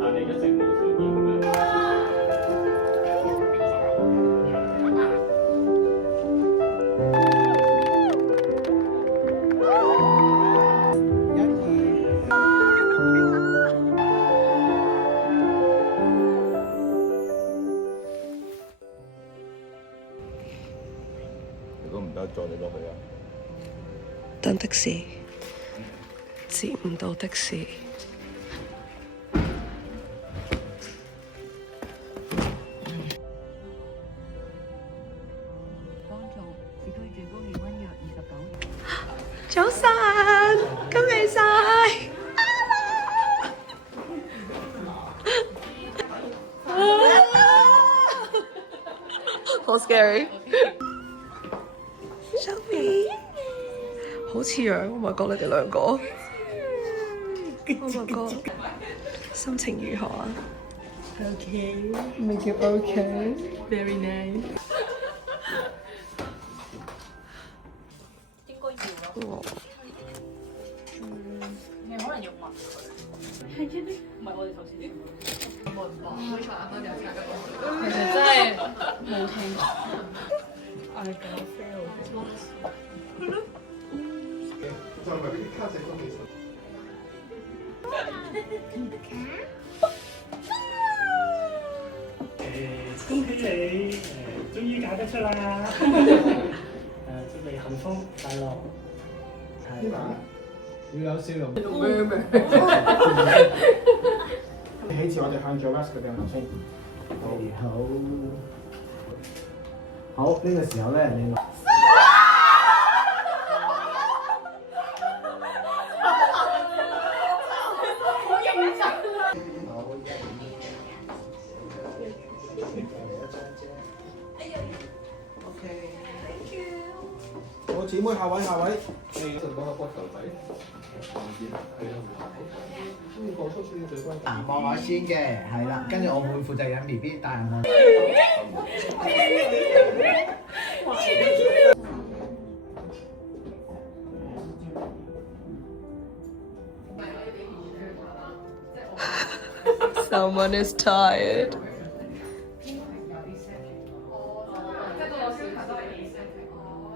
但你一直無條件咁樣。如果唔得，載你落去啊！等的士，接唔到的士。早晨，恭喜晒！好 scary。Sophie， 好似樣，Oh my god！你哋兩個，Oh my god！心情如何啊？OK，make it OK，very nice。應該要咯。你可能要問佢。係嘅，唔係我哋頭先冇人講。唔會坐啱啱有差嘅。其實真係冇聽過。I got failed。就係啲卡仔都幾實。恭喜你終於搞得出啦！祝你幸福快樂。係嘛？要有笑容。起次我哋向咗 West 嗰邊頭先。好，呢個時候咧，你好姊妹，下位下位。望我先嘅，係啦，跟住我會負責引 B B 帶人去。Someone is tired。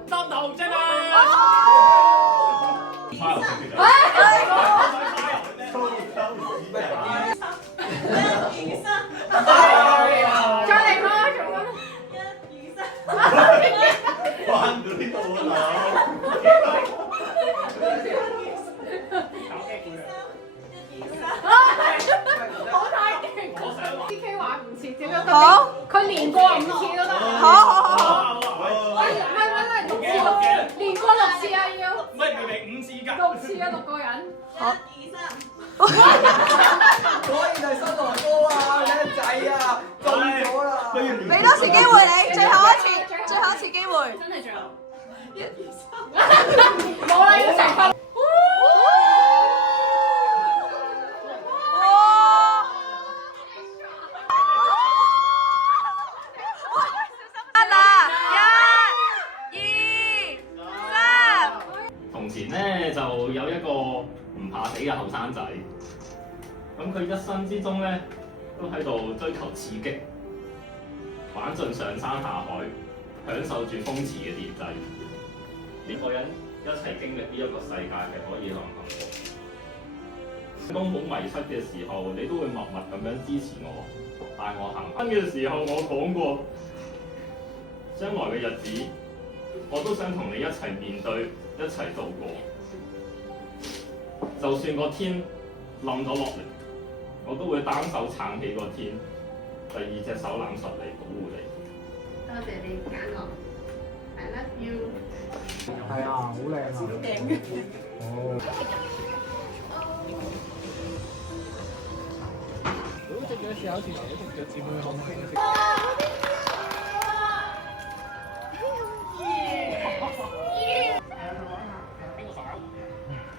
三頭精啊！好，佢連過5次都得。好。喂，6次，連過6次啊要。唔係明明5次㗎。6次啊，6個人。好。果然係新來哥啊，靚仔啊，中咗啦！俾多次機會你，最後一次機會。真係最後。1、2、3。冇啦，要成分。從前咧就有一個唔怕死嘅後生仔，咁佢一生之中咧都喺度追求刺激，玩盡上山下海，享受住風馳嘅電掣。呢個人一齊經歷呢一個世界係可以咁幸福。當好迷失嘅時候，你都會默默咁樣支持我，帶我行。跟嘅時候，我講過，將來嘅日子，我都想同你一齊面對，一齊度過。就算個天冧咗落嚟，我都會單手撐起個天，第二隻手攬實你，保護你。多謝你揀我 ，I love you。係啊，好靚啊！好靚嘅。哦。好隻腳試下，好似有隻腳趾會好輕食。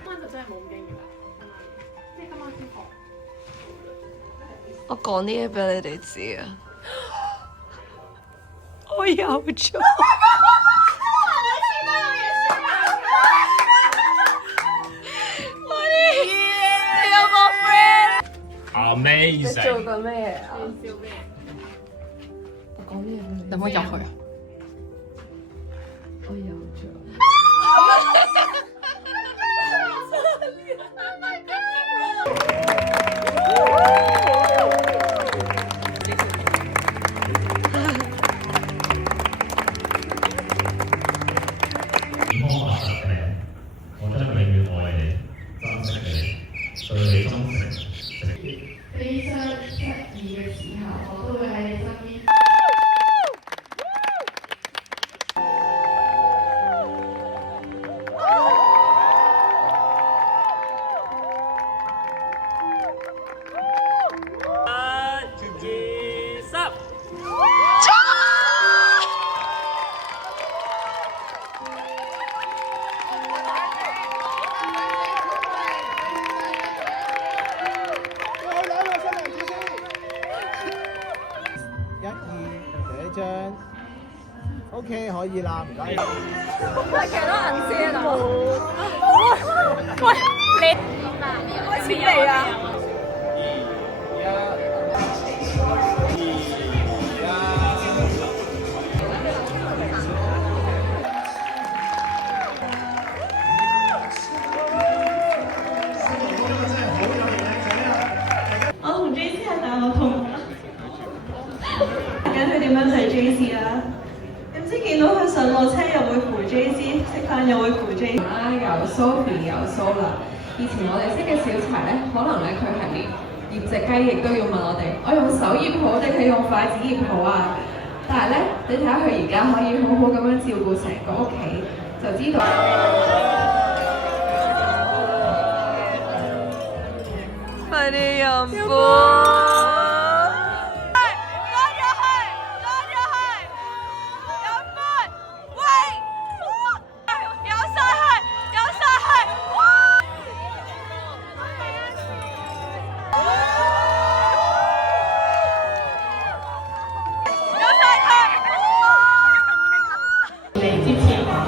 今晚就真係冇咁驚嘅啦，即係今晚先學。我講啲嘢俾你哋知啊！我有咗。做緊咩嘢啊？你笑咩？我講咩嘢？你可唔可以入去啊？我有咗。我將永遠愛你，珍惜你，對你忠誠。悲傷失意嘅時候，我都會喺你身邊。1、2，第一張，OK 可以啦，唔該。喂，幾多銀紙啊？喂，你開始嚟啊！我同 JC 係大學同學，緊佢點樣睇 JC 啦？點知見到佢上落車又會扶 JC，食飯又會扶 JC。啦，有 Sophie 有 Sola。以前我哋識嘅小柴咧，可能咧佢係連醃隻雞翼都要問我哋，我用手醃好定係用筷子醃好啊？但係咧，你睇下佢而家可以好好咁樣照顧成個屋企，就知道。快啲飲杯！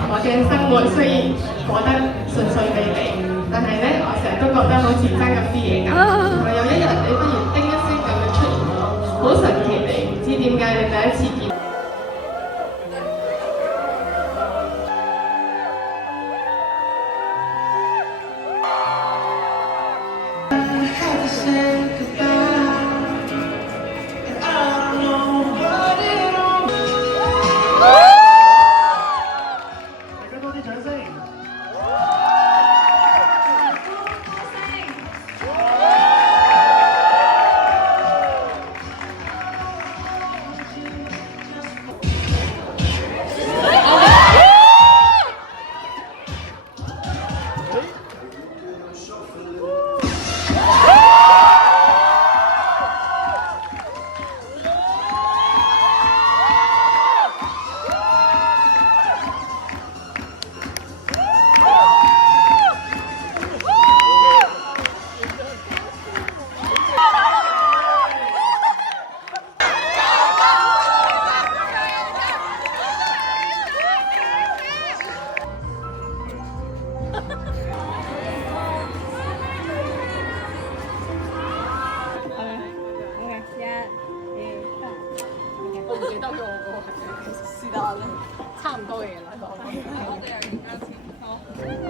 我嘅生活雖然過得順順利利，但係咧，我成日都覺得好似爭咁啲嘢咁。有一日你忽然叮一聲咁樣出現咗，好神奇地，唔知點解你第一次見。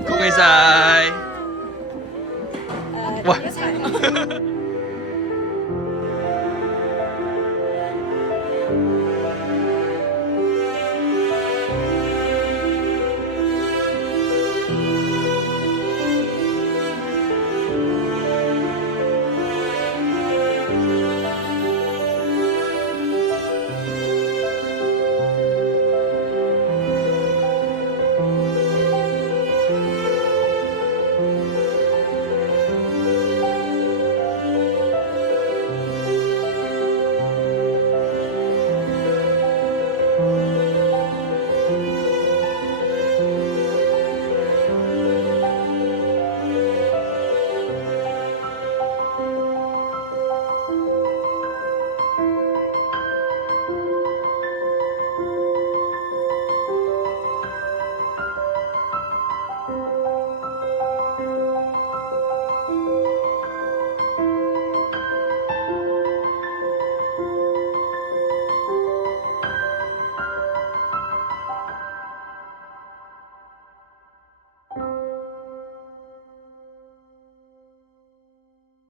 恭喜晒！